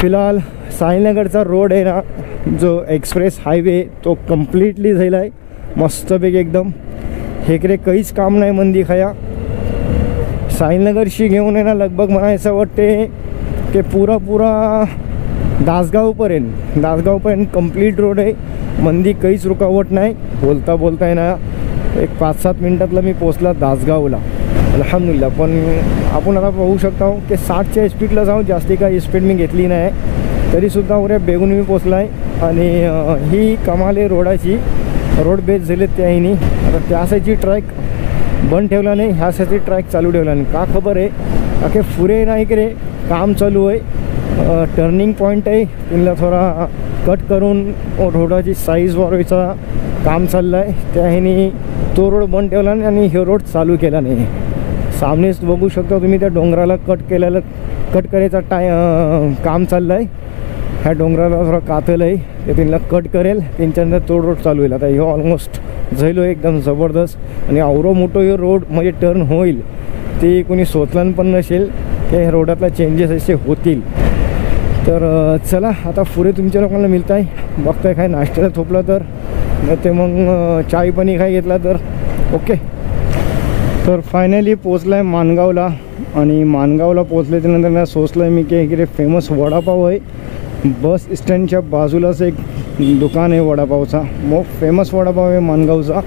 फिलहाल साईनगरचा रोड आहे ना, जो एक्सप्रेस हायवे तो कम्प्लीटली झाला आहे मस्तपैकी एकदम. हेकडे काहीच काम नाही मंदी खया. साईनगरशी घेऊन आहे ना लगभग मला असं वाटते की पुरा दासगावपर्यंत कंप्लीट रोड आहे. मंदी काहीच रुकावट नाही. बोलता आहे ना एक 5-7 मिनटातला मी पोचला दासगावला अल्हम्दुलिल्लाह. पण आपण आता पाहू शकता की 60च्या स्पीडला जाऊ, जास्ती काही स्पीड मी घेतली नाही, तरीसुद्धा उऱ्या बेगून मी पोचला आहे. आणि ही कमाल आहे रोडाची. रोड बेस झाले त्याही. आता त्यासाठी ट्रॅक बंद ठेवला नाही, ह्यासाठी ट्रॅक चालू ठेवला नाही. का खबर आहे अखे पुरे ना इकडे काम चालू आहे. टर्निंग पॉईंट आहे, तिला थोडा कट करून रोडाची साईज वाढवायचा काम चाललं आहे. त्याही तो रोड बंद ठेवला नाही आणि हे रोड चालू केला नाही. सामनेच बघू शकता तुम्ही त्या डोंगराला कट करायचा काम चाललं आहे. ह्या डोंगराला थोडा कातल आहे, ते त्यांना कट करेल, त्यांच्यानंतर तो रोड चालू होईल. आता हे ऑलमोस्ट झालो एकदम जबरदस्त. आणि आवरो मोठं हे रोड म्हणजे टर्न होईल ते कोणी सोचलं पण नसेल की ह्या रोडातला चेंजेस असे होतील. तर चला आता पुढे तुमच्या लोकांना मिळत आहे. बघताय काय नाश्त्याला थोपला तर, नाही ते मग चाय पाणी काय घेतला तर ओके. तर फायनली पोचला आहे माणगावला. आणि माणगावला पोचल्याच्यानंतर सोचलं आहे मी की इकडे फेमस वडापाव आहे. बस स्टँडच्या बाजूलाच एक दुकान आहे वडापावचा, मग फेमस वडापाव आहे माणगावचा.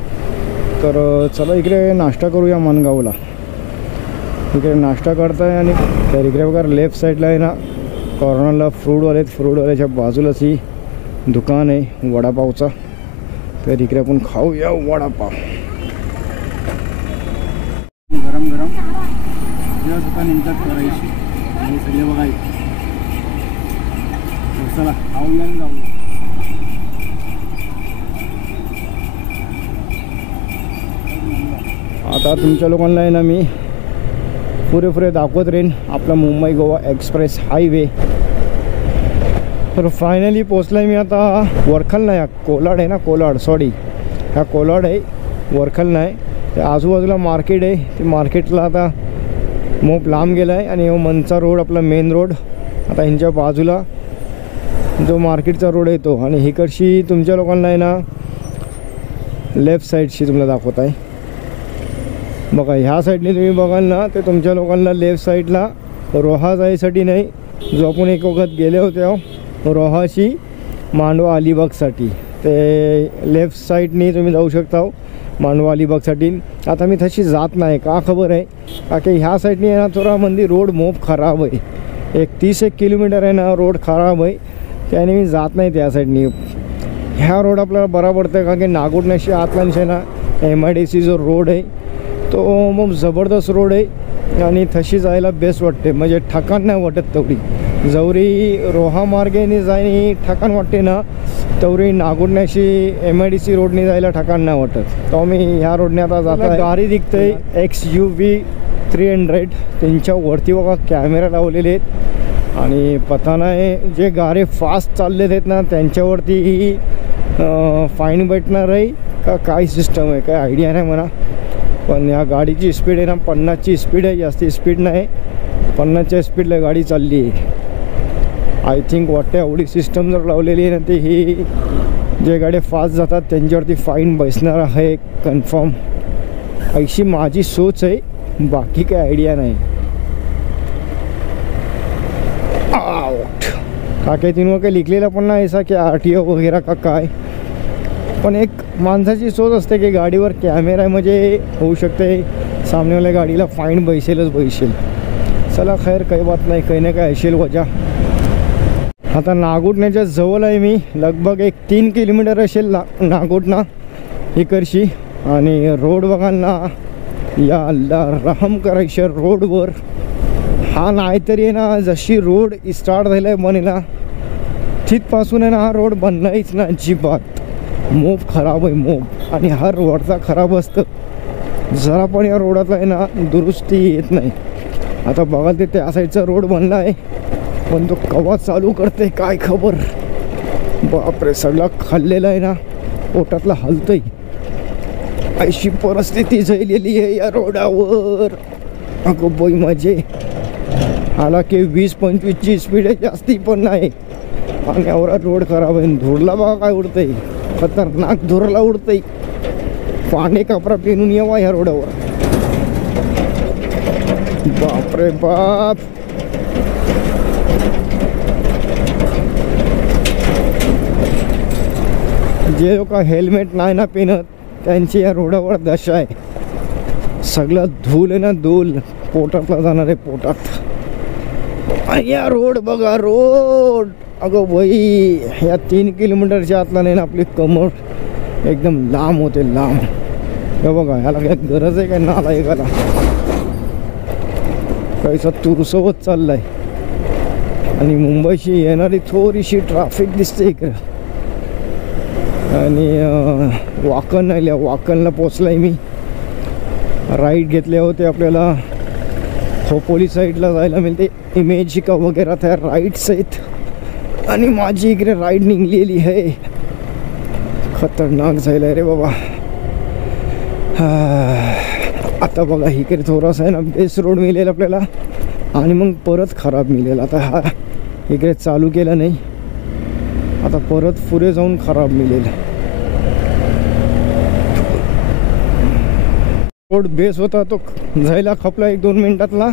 तर चला इकडे नाश्ता करूया माणगावला. इकडे नाश्ता करताय. आणि तर इकडे बघा लेफ्ट साईडला आहे ना कॉर्नरला फ्रूटवाल्याच्या बाजूलाच ही दुकान आहे वडापावचा. तर इकडे आपण खाऊया वडापाव गरम दुकान इंटरत करायची हे सगळे बघायचे. चला खाऊया आणि जाऊया. आता तुमच्या लोकांना आहे ना मी पुरे दाखवत राहीन आपला मुंबई गोवा एक्सप्रेस हायवे. तर फायनली पोचला आहे मी आता वरखल नाही, कोलाड आहे ना, ह्या कोलाड आहे, वरखल नाही. त्या आजूबाजूला मार्केट आहे, ते मार्केटला आता मोप लांब गेला आहे. आणि मनचा रोड आपला मेन रोड. आता ह्यांच्या बाजूला जो मार्केटचा रोड आहे तो. आणि हिकडशी तुमच्या लोकांना आहे ना लेफ्ट साईडशी तुम्हाला दाखवत आहे बघा. ह्या साईडने तुम्ही बघाल ना ते तुमच्या लोकांना लेफ्ट साईडला रोहा जायसाठी नाही, जो आपण एक वखत गेले होते रोहाशी मांडवा अलिबागसाठी, ते लेफ्ट साईडने तुम्ही जाऊ शकता मांडवा अलिबागसाठी. आता मी तशी जात नाही. का खबर आहे का की ह्या साईडने आहे ना थोडा मंदी रोड मोप खराब आहे. 30 किलोमीटर आहे ना रोड खराब आहे, त्याने मी जात नाही त्या साईडने. ह्या रोड आपल्याला बरा पडतं का की नागोडण्याशी आतलांशी ना MIDC जो रोड आहे तो मग जबरदस्त रोड आहे. आणि तशी जायला बेस्ट वाटते, म्हणजे ठकान नाही वाटत तेवढी. जवरी रोहा मार्गेने जायनी ठकान वाटते ना, तेवढी नागोडण्याशी MIDC रोडने जायला ठकान नाही वाटत. तो मी ह्या रोडने आता जाता. गाडी दिखते XUV 300, त्यांच्यावरती बघा कॅमेरा लावलेले आहेत. आणि पता नाही जे गाडी फास्ट चाललेत आहेत ना त्यांच्यावरती फाईन भेटणार आहे का काय सिस्टम आहे काय आयडिया नाही मला. पण या गाडीची स्पीड आहे ना 50ची स्पीड आहे, जास्ती स्पीड नाही, 50च्या स्पीडला गाडी चालली आहे. आय थिंक वाटते एवढी सिस्टम जर लावलेली आहे ना ते ही जे गाड्या फास्ट जातात त्यांच्यावरती फाईन बसणार आहे कन्फर्म, अशी माझी सोच आहे. बाकी काय आयडिया नाही. आउट का काही तिनं काही लिखलेलं पण नाही असा की RTO वगैरे का काय. पण एक माणसाची सोच असते की गाडीवर कॅमेरा आहे म्हणजे होऊ शकते सामनेवाल्या गाडीला फाईन बैसेल. चला खैर काही बात नाही, काही ना काही असेल वजा. आता नागोडण्याच्या जवळ आहे मी, लगभग एक 3 किलोमीटर असेल नागोडना इकडशी. आणि रोड बघाल ना, या अल्लाह रहम करायच्या रोडवर. हा नाहीतरी आहे ना जशी रोड स्टार्ट झाला आहे बनेला तिथपासून आहे ना हा रोड बनलाच ना अजिबात. मोप खराब आहे मोप. आणि हा रोडचा खराब असतं, जरा पण या रोडातला आहे ना दुरुस्ती येत नाही. आता बघा ते त्या साईडचा रोड बनला आहे, पण तो कवा चालू करते काय खबर. बापरे सगळा खाल्लेला आहे ना, पोटातला हलतंय. अशी परिस्थिती झालेली आहे या रोडावर. अगो बोई माझे आला की 20-25ची स्पीड आहे, जास्ती पण नाही. आणि एवढा रोड खराब आहे. धुरला बघा काय उडतंय, खतरनाक धुरला उडतंय. पाणी कपडा पिणून येवा ह्या रोडावर. बापरे बाप. जे लोक हेल्मेट नाही ना पिणत त्यांची या रोडावर दशा आहे. सगळं धूल आहे ना, धूल पोटातला जाणार आहे, पोटात. या रोड बघा, रोड. अगं बाई, या 3 किलोमीटरच्या आतला नाही ना आपली कमर एकदम लांब होते, लांब. हे बघा, ह्याला काय गरज आहे काय नाला एकाला, कैसा तुरसवत चाललाय. आणि मुंबईशी येणारी थोडीशी ट्रॅफिक दिसते इकडं. आणि वाकण आल्या, वाकणला पोचलाय मी. राईट घेतले होते आपल्याला खोपोली साईडला जायला मिळते. इमेज का वगैरे त्या राईट्स आहेत. आणि माझी इकडे राईड निघलेली आहे. खतरनाक जायला रे बाबा. आता बघा इकडे थोडासा आहे ना बेस रोड मिळेल आपल्याला, आणि मग परत खराब मिळेल. आता हा इकडे चालू केला नाही, आता परत पुढे जाऊन खराब मिळेल. रोड बेस होता तो जायला खपला 1-2 मिनिटातला,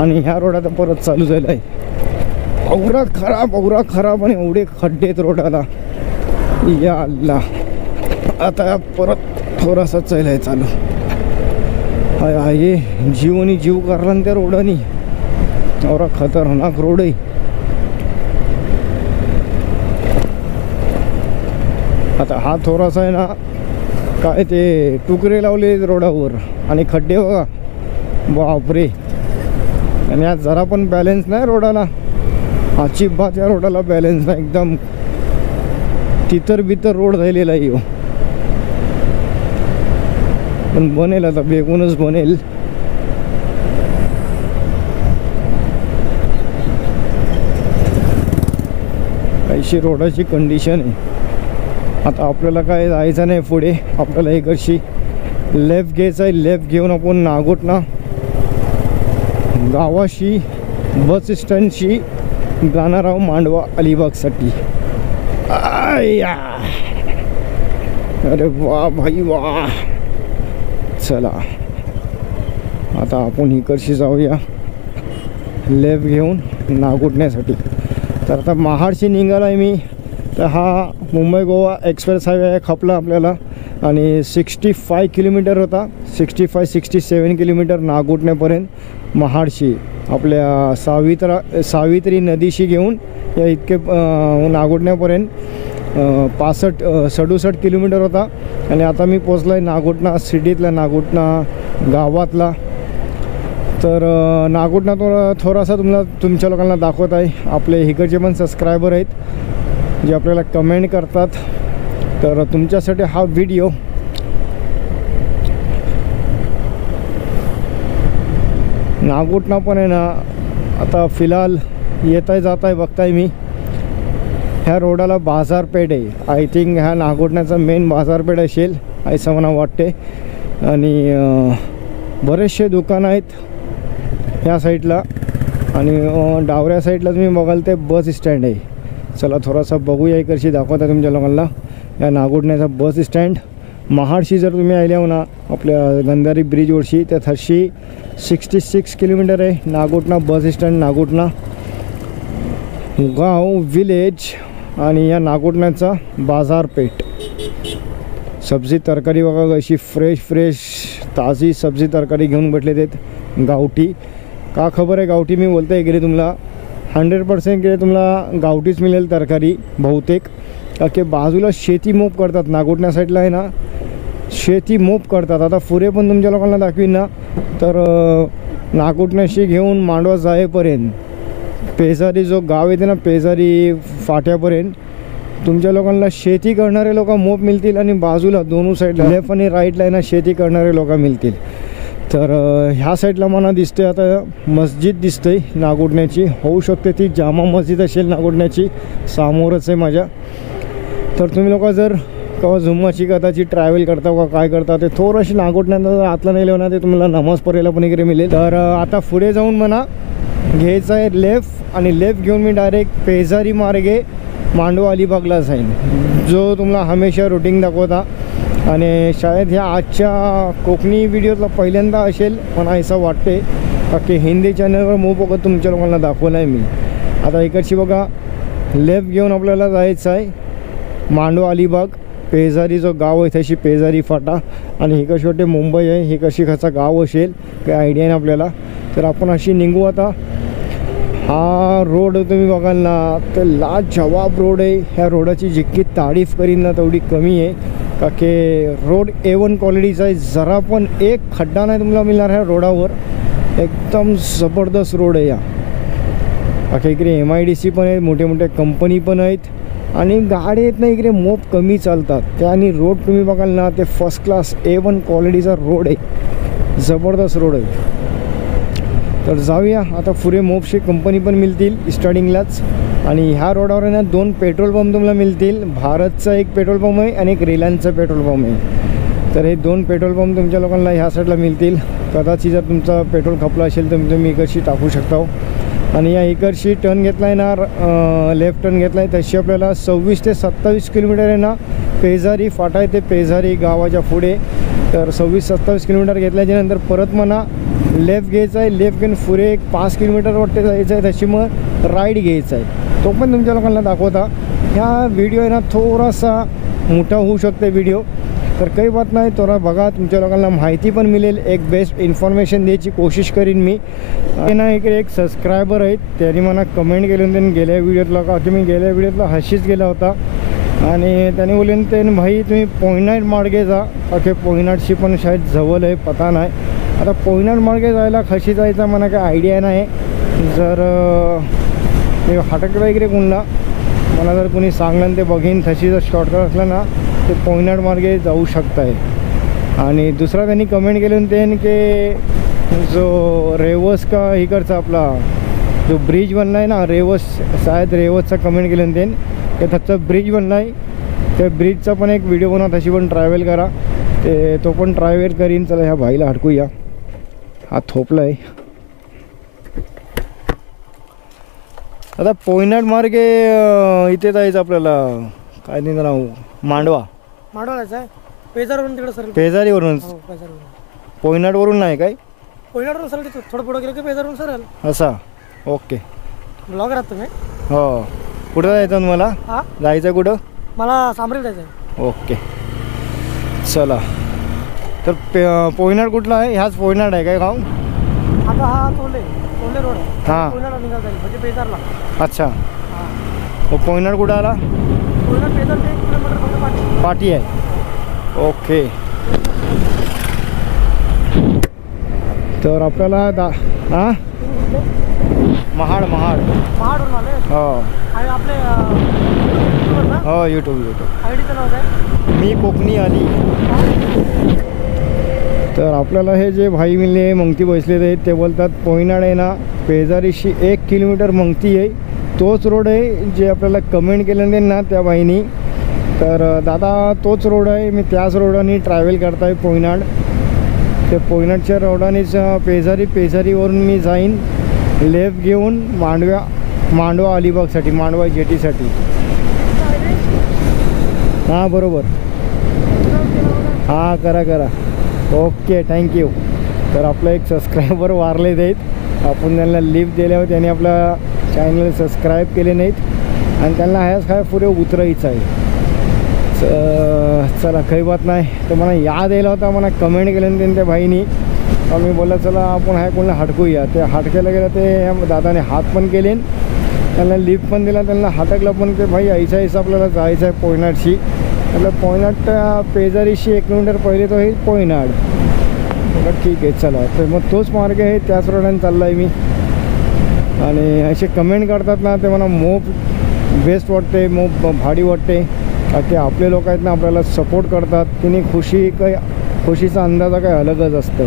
आणि ह्या रोड आता परत चालू झाला आहे. औरा खराब आणि एवढे खड्डे आहेत रोडाला. या अल्ला, आता परत थोडासा चाललाय चालू. आहे जीव आणि जीव करला ना त्या रोडाने. एवढा खतरनाक रोड आहे. आता हा थोडासा आहे ना, काय ते टुकरे लावले रोडावर आणि खड्डे बघा, बापरे. आणि आज जरा पण बॅलन्स नाही रोडाला, अजिबात या रोडाला बॅलन्स नाही. एकदम तितर बितर रोड झालेला आहे. पण बनेल आता, बेगूनच बनेल. अशी रोडाची कंडिशन आहे. आता आपल्याला काय जायचं नाही पुढे, आपल्याला एक अशी लेफ्ट घ्यायचं आहे. लेफ्ट घेऊन आपण नागोठणा गावाशी बस स्टँडशी जाणार आहोत मांडवा अलिबागसाठी. अरे वा भाई वा. चला आता आपण इकडशी जाऊया लेफ्ट घेऊन नागोठण्यासाठी. तर आता महाडशी निघाला आहे मी. तर हा मुंबई गोवा एक्सप्रेस हायवे खपला आपल्याला, आणि 65 किलोमीटर होता. 65-67 किलोमीटर नागोठण्यापर्यंत महाडशी आपल्या सावित्री नदीशी घेऊन या इतके नागोठण्यापर्यंत 65-67 किलोमीटर होता. आणि आता मी पोचलो आहे नागोठणा सिटीतला, नागोठणा गावातला. तर नागोठणा थोडासा तुमच्या लोकांना दाखवत आहे. आपले इकडचे पण सबस्क्रायबर आहेत जे आपल्याला कमेंट करतात, तर तुमच्यासाठी हा व्हिडिओ. नागोठणा पण आहे ना, आता फिलहाल येत आहे जात आहे बघताय मी. ह्या रोडाला बाजारपेठ आहे. आय थिंक ह्या नागोठण्याचा मेन बाजारपेठ असेल असं मला वाटते. आणि बरेचसे दुकानं आहेत ह्या साईडला, आणि डावऱ्या साईडला तुम्ही बघाल ते बस स्टँड आहे. चला थोडासा बघूया इकडची दाखवता तुमच्या लोकांना या नागोठण्याचा बस स्टँड. महाडशी जर तुम्ही आल्या हो ना आपल्या गंधारी ब्रिजवरशी, त्या थरशी 66 किलोमीटर आहे नागोठणा बस स्टँड, नागोठणा गाव विलेज. आणि या नागोठण्याचा बाजारपेठ. सब्जी तरकारी बघा कशी फ्रेश ताजी सब्जी तरकारी घेऊन भेटले आहेत. गावठी का खबर आहे, गावठी मी बोलतोय गेले तुम्हाला 100% गेले तुम्हाला गावठीच मिळेल तरकारी बहुतेक. का की बाजूला शेती मोप करतात नागोठण्या साईडला आहे ना, शेती मोप करतात. आता पुढे पण तुमच्या लोकांना दाखवीन ना, तर नागोठण्याशी घेऊन मांडवा जाईपर्यंत पेजारी जो गाव येते ना, पेजारी फाट्यापर्यंत तुमच्या लोकांना शेती करणारे लोक मोप मिळतील. आणि बाजूला दोन्ही साईडला लेफ्ट आणि राईटला आहे ना शेती करणारे लोक मिळतील. तर ह्या साईडला मला दिसते आता मस्जिद दिसते नागोठण्याची, होऊ शकते ती जामा मस्जिद असेल नागोठण्याची, समोरच आहे माझ्या. तर तुम्ही लोक जर केव्हा जुम्माची कदाचित ट्रॅव्हल करता का काय करता, ते थोडंशी नागोठण्यानं आतला नाही ना, ते तुम्हाला नमाज पडायला पण इकडे मिळेल. तर आता पुढे जाऊन म्हणा घ्यायचं आहे लेफ्ट, आणि लेफ्ट घेऊन मी डायरेक्ट पेजारी मार्गे मांडवा अलिबागला जाईन, जो तुम्हाला हमेशा रुटीन दाखवता. आणि शायद ह्या आजच्या कोकणी व्हिडिओतला पहिल्यांदा असेल मला असं वाटते, बाकी हिंदी चॅनलवर मूव बघत तुमच्या लोकांना दाखवलं आहे मी. आता इकडची बघा लेफ्ट घेऊन आपल्याला जायचं आहे मांडवा अलिबाग. पेजारी जो गाव आहे तशी पेजारी फाटा, आणि ही कशी वाटते मुंबई आहे, ही कशी कसा गाव असेल काही आयडिया नाही आपल्याला. तर आपण अशी निघू आता. हा रोड तुम्ही बघाल ना तर लाजवाब रोड आहे. ह्या रोडाची जितकी तारीफ करीन ना तेवढी कमी आहे, का की रोड A1 क्वालिटीचा आहे. जरा पण एक खड्डा नाही तुम्हाला मिळणार ह्या रोडावर. एकदम जबरदस्त रोड आहे या. बाकी इकडे MIDC पण आहेत, मोठे मोठे कंपनी पण आहेत, आणि गाडी येत नाही इकडे मोप कमी चालतात त्या. आणि रोड तुम्ही बघाल ना ते फर्स्ट क्लास A1 क्वालिटीचा रोड आहे, जबरदस्त रोड आहे. तर जाऊया आता. पुढे मोपशी कंपनी पण मिळतील स्टार्टिंगलाच. आणि ह्या रोडावर आहे ना 2 पेट्रोल पंप तुम्हाला मिळतील. भारतचा एक पेट्रोल पंप आहे आणि एक रिलायन्सचा पेट्रोल पंप आहे. तर हे 2 पेट्रोल पंप तुमच्या लोकांना ह्या साईडला मिळतील. कदाचित जर तुमचा पेट्रोल खपला असेल तर तुम्ही इकडची टाकू शकता. आणि या इकडची टर्न घेतला आहे ना, लेफ्ट टर्न घेतला आहे तशी आपल्याला 26 ते 27 किलोमीटर आहे ना पेजारी फाटा आहे ते पेजारी गावाच्या पुढे. तर 26-27 किलोमीटर घेतल्याच्यानंतर परत मला लेफ्ट घ्यायचा आहे. लेफ्ट घेऊन पुढे एक 5 किलोमीटर वाटते जायचं आहे, तशी मग राईट घ्यायचा आहे. तो पण तुमच्या लोकांना दाखवता. ह्या व्हिडिओ आहे ना थोडासा मोठा होऊ शकते व्हिडिओ, तर काही बात नाही. थोडा बघा, तुमच्या लोकांना माहिती पण मिळेल. एक बेस्ट इन्फॉर्मेशन द्यायची कोशिश करीन मी. ना इकडे एक सबस्क्रायबर आहेत, त्यांनी मला कमेंट केली होती गेल्या व्हिडिओतला, का की मी गेल्या व्हिडिओतला हशीच गेला होता. आणि त्याने बोलले ते भाई तुम्ही पोयनाड मार्गे जा, अखे पोयनाडशी पण शायद जवळ आहे, पता नाही. आता पोयनाड मार्गे जायला कशी जायचा मला काही आयडिया नाही. जर मी हटकलं वगैरे कोणला मला जर कोणी सांगलं ते बघीन, तशी जर शॉर्टकट असलं ना ते पोयनाड मार्गे जाऊ शकताय. आणि दुसरा त्यांनी कमेंट केले होते की जो रेवस का इकडचा आपला जो ब्रिज बनला आहे ना रेवस, शायद रेवसचा कमेंट केले होते की त्याचा ब्रिज बनला आहे, त्या ब्रिजचा पण एक व्हिडिओ बनवा, तशी पण ट्रॅव्हल करा. ते तो पण ट्रॅव्हल करीन. चला ह्या भाईला हटकूया, हा थोपला आहे. आता पोयनाड मार्गे इथे जायचं आपल्याला, काय नाही नाव मांडवा जायचं आहे. पेजारवरून तिकडे सर पेजारीवरून, पोयनाडवरून नाही काय? पोयनाडवरून सर थोडं पुढं गेलं की पेजारवरून सर असा. ओके, ब्लॉग राहत तुम्ही. हो. कुठं जायचं तुम्हाला? हां, जायचं कुठं? मला सांबरी जायचं आहे. ओके चला. तर पोयनाड कुठला आहे? ह्याच पोयनाड आहे काय गाव? आता हा तोले रोड आहे. हां, पोयनाड निघाल जाईल म्हणजे पेजारला. अच्छा. हां, पोयनाड कुठं आला? पोयनाड पेजार 1 किलोमीटर फक्त पाठी पाठी आहे. ओके. तर आपल्याला हां महाडवरून आले. हो आणि आपले हो यूट्यूब आयडीचं नाव काय? मी कोकणी आली. तर आपल्याला हे जे भाई मिळले मंगती बसलेले आहेत ते बोलतात पोयनाड आहे ना पेजारीशी 1 किलोमीटर मंगती आहे. तोच रोड आहे जे आपल्याला कमेंट केलेले ना त्या भाईनी. तर दादा तोच रोड आहे, मी त्याच रोडाने ट्रॅव्हल करत आहे पोयनाड. ते पोयनाडच्या रोडानेच पेजारीवरून मी जाईन लेफ्ट घेऊन मांडवा अलिबागसाठी, मांडवा जेटीसाठी. हां बरोबर. हां करा. Okay thank you. तर आपला एक सबस्क्रायबर वारले आहेत, आपण त्यांना लिफ्ट दिल्यावर त्यांनी आपल्या चॅनल सबस्क्राईब केले नाहीत आणि त्यांना ह्याच काय पुढे उतरायचं आहे. चला काही बात नाही. तर मला याद यायला होता, मला कमेंट केलं त्या भाईनी. मी बोलला चला आपण ह्या कोणाला हटकूया. ते हटकायला गेलं ते दादाने हात पण केले, त्यांना लिफ्ट पण दिला, त्यांना हटकलं पण की भाई ऐसा आपल्याला जायचं आहे पोयनाडशी. आपलं पोयनाड पेजारीशी 1 किलोमीटर पहिले तो हे पोयनाड. बरं ठीक आहे चला. तर मग तोच मार्ग आहे, त्याच रोडाने चालला आहे मी. आणि असे कमेंट करतात ना ते मला मोप बेस्ट वाटते, मोप भारी वाटते, की आपले लोक आहेत ना आपल्याला सपोर्ट करतात. तिने खुशीचा अंदाजा काही अलगच असतं.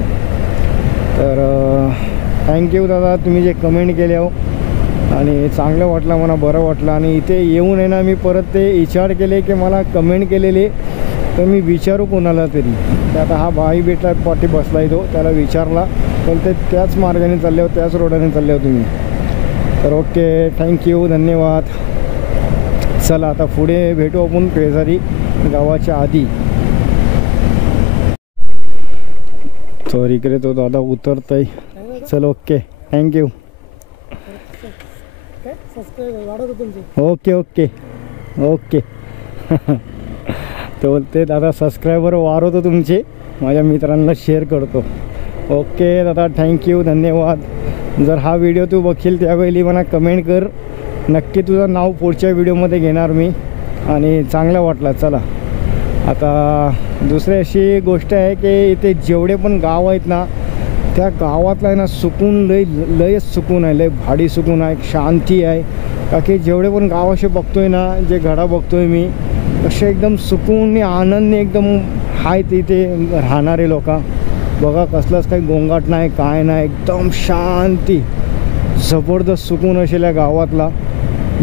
तर थँक्यू दादा, तुम्ही जे कमेंट केले हो आणि चांगलं वाटलं, मला बरं वाटलं. आणि इथे येऊन आहे ना मी परत ते विचार केले की मला कमेंट केलेले तर मी विचारू कोणाला तरी. तर आता हा भाई बेटा पाठी बसला आहे तो, त्याला विचारला तर ते त्याच मार्गाने चालले हो, त्याच रोडाने चालले हो तुम्ही. तर ओके, थँक्यू, धन्यवाद. चला आता पुढे भेटू आपण पेजारी गावाच्या आधी. तर इकडे तो दादा उतरत आहे. चल ओके, थँक्यू. काय सबस्क्राईब वाढवतो तुमचे. Okay okay okay. तो बोलते दादा सबस्क्रायबर वाढवतो तुमचे, माझ्या मित्रांना शेअर करतो. ओके दादा, थँक्यू, धन्यवाद. जर हा व्हिडिओ तू बघशील त्यावेळी मला कमेंट कर, नक्की तुझं नाव पुढच्या व्हिडिओमध्ये घेणार मी. आणि चांगला वाटला. चला आता दुसरी अशी गोष्ट आहे की इथे जेवढे पण गाव आहेत ना, त्या गावातला आहे ना सुकून लयच सुकून आहे, लय भाडी सुकून आहे, शांती आहे. का की जेवढे पण गाव असे बघतोय ना, जे घडा बघतोय मी, असे एकदम सुकून आनंदने एकदम आहेत इथे राहणारे लोक. बघा कसलंच काही गोंगाट नाही, काय नाही, एकदम शांती, जबरदस्त सुकून असेल या गावातला.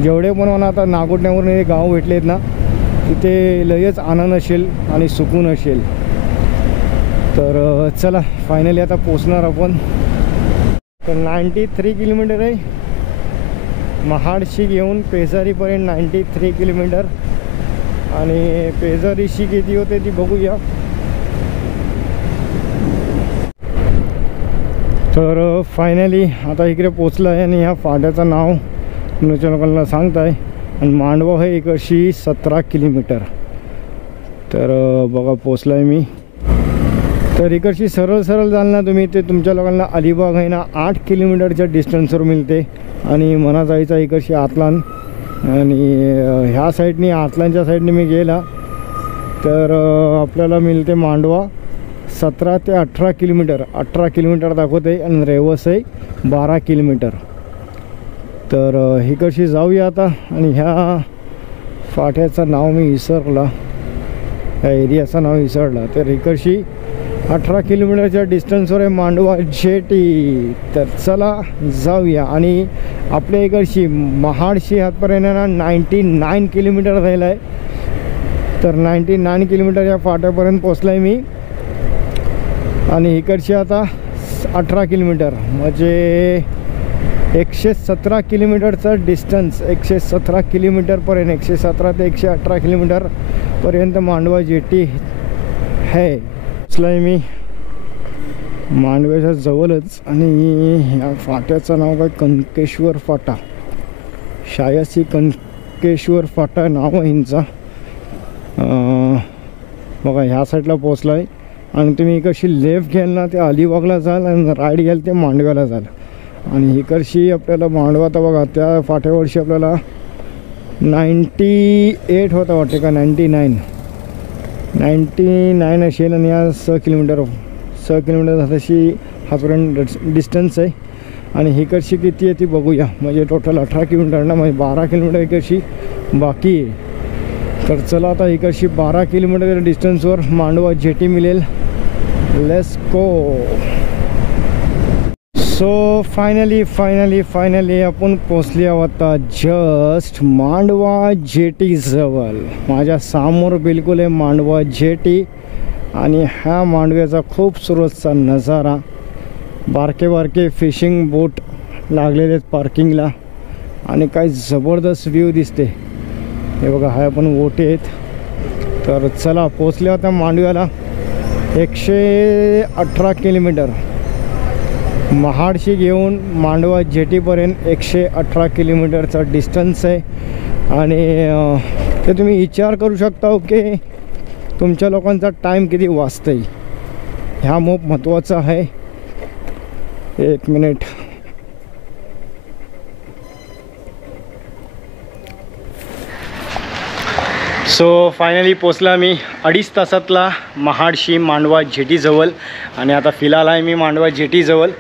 जेवढे पण मला आता नागोठण्यावरून हे गाव भेटलेत ना, तिथे लयच आनंद असेल आणि सुकून असेल. तर चला फायनली आता पोचणार आपण. तर 93 किलोमीटर आहे महाडशी घेऊन पेजारीपर्यंत, 93 किलोमीटर. आणि पेजारीशी किती होते ती बघूया. तर फायनली आता इकडे पोचलं आहे आणि ह्या फाट्याचं नाव तुमच्या लोकांना सांगत आहे. आणि मांडवा हे इकडशी 17 किलोमीटर. तर बघा पोचलं आहे मी. तर इकडची सरळ जाल ना तुम्ही, ते तुमच्या लोकांना अलिबाग आहे ना 8 किलोमीटरच्या डिस्टन्सवर मिळते. आणि मना जायचा इकडची आतलान. आणि ह्या साईडनी आतलांच्या साईडने मी गेला तर आपल्याला मिळते मांडवा 17 ते 18 किलोमीटर. 18 किलोमीटर दाखवते आणि रेवस आहे 12 किलोमीटर. तर इकडची जाऊया आता. आणि ह्या फाट्याचं नाव मी विसरला, ह्या एरियाचं नाव विसरला. तर इकडची 18 किलोमीटरच्या डिस्टन्सवर आहे मांडवा जेटी. तर चला जाऊया. आणि आपल्या इकडची महाडशी हातपर्यंत ना 99 किलोमीटर राहिलं आहे. तर 99 किलोमीटरच्या फाट्यापर्यंत पोचला आहे मी. आणि इकडची आता 18 किलोमीटर म्हणजे 117 किलोमीटरचं डिस्टन्स. 117 किलोमीटरपर्यंत, 117 ते 118 किलोमीटरपर्यंत मांडवा जेटी आहे. पोचलाय मी मांडव्याच्या जवळच. आणि ह्या फाट्याचं नाव काय कनकेश्वर फाटा, शायासी कनकेश्वर फाटा नाव आहे यांचा. बघा ह्या साईडला पोचला आहे. आणि तुम्ही इकडची लेफ्ट घ्याल ना ते अलिबागला जाल, आणि राईट घ्याल ते मांडव्याला जाल. आणि इकडची आपल्याला मांडवा तर बघा त्या फाट्यावरशी आपल्याला 98 होता वाटते का, 99 असेल. आणि या 6 किलोमीटर तशी हातपर्यंत डिस्टन्स आहे. आणि इकडची किती आहे ती बघूया. म्हणजे टोटल 18 किलोमीटर ना, म्हणजे 12 किलोमीटर इकडची बाकी आहे. तर चला आता इकडची 12 किलोमीटर डिस्टन्सवर मांडवा जेटी मिळेल. Let's go. सो फायनली आपण पोचले आहोत आता जस्ट मांडवा जेटी जवळ. माझ्या समोर बिलकुल आहे मांडवा जेटी. आणि ह्या मांडव्याचा खूपसूरतचा नजारा, बारके फिशिंग बोट लागलेले आहेत पार्किंगला. आणि काय जबरदस्त व्ह्यू दिसते. हे बघा हा पण ओटे आहेत. तर चला पोचले होता मांडव्याला. 118 किलोमीटर महाडशी घेऊन मांडवा जेटीपर्यंत 118 किलोमीटरचा डिस्टन्स आहे. आणि ते तुम्ही विचार करू शकता की तुमच्या लोकांचा टाईम किती वाचतं आहे. ह्या खूप महत्त्वाचा आहे. 1 मिनिट. सो फायनली पोचला मी 2.5 तासातला महाडशी मांडवा जेटीजवळ. आणि आता फिलहाल आहे मी मांडवा जेटीजवळ.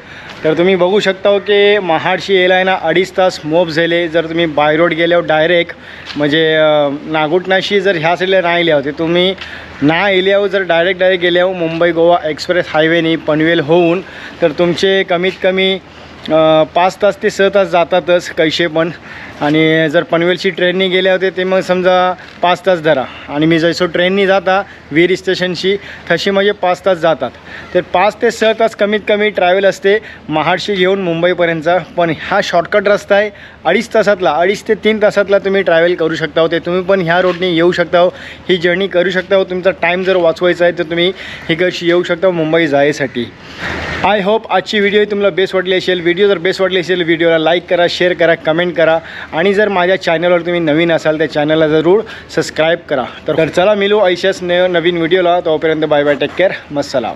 तर तुम्ही बघू शकता की महाडशी यायला आहे ना 2.5 तास मोप झाले. जर तुम्ही बाय रोड गेल्यावर डायरेक्ट म्हणजे नागोठणाशी जर ह्या साईडला राहिले होते तुम्ही ना एल्यावर जर डायरेक्ट गेल्यावर मुंबई गोवा एक्सप्रेस हायवेने पनवेल होऊन तर तुमचे कमीत कमी 5 तास ते 6 तास जातातच कैसे पण. आणि जर पनवेलची ट्रेननी गेले होते ते मग समजा 5 तास धरा. आणि मी जसं ट्रेननी जाता वीर स्टेशनशी तशी म्हणजे 5 तास जातात. तर 5 ते 6 तास कमीत कमी ट्रॅव्हल असते महाडशी घेऊन मुंबईपर्यंतचा. पण हा शॉर्टकट रस्ता आहे. 2.5 ते 3 तासातला तुम्ही ट्रॅव्हल करू शकता हो. ते तुम्ही पण ह्या रोडने येऊ शकता हो, ही जर्नी करू शकता हो. तुमचा टाईम जर वाचवायचा आहे तर तुम्ही इकडशी येऊ शकता मुंबई जायसाठी. आय होप आजची व्हिडिओ तुम्हाला बेस्ट वाटली असेल. व्हिडिओ जर बेस्ट वाटली असेल व्हिडिओला लाईक करा, शेअर करा, कमेंट करा आणि जर माझ्या चॅनलवर तुम्ही नवीन असाल त्या चॅनलला जरूर सबस्क्राईब करा. तर चला मिळू ऐशाच नवीन व्हिडिओला. तोपर्यंत बाय बाय, टेक केअर, मस्सलाम.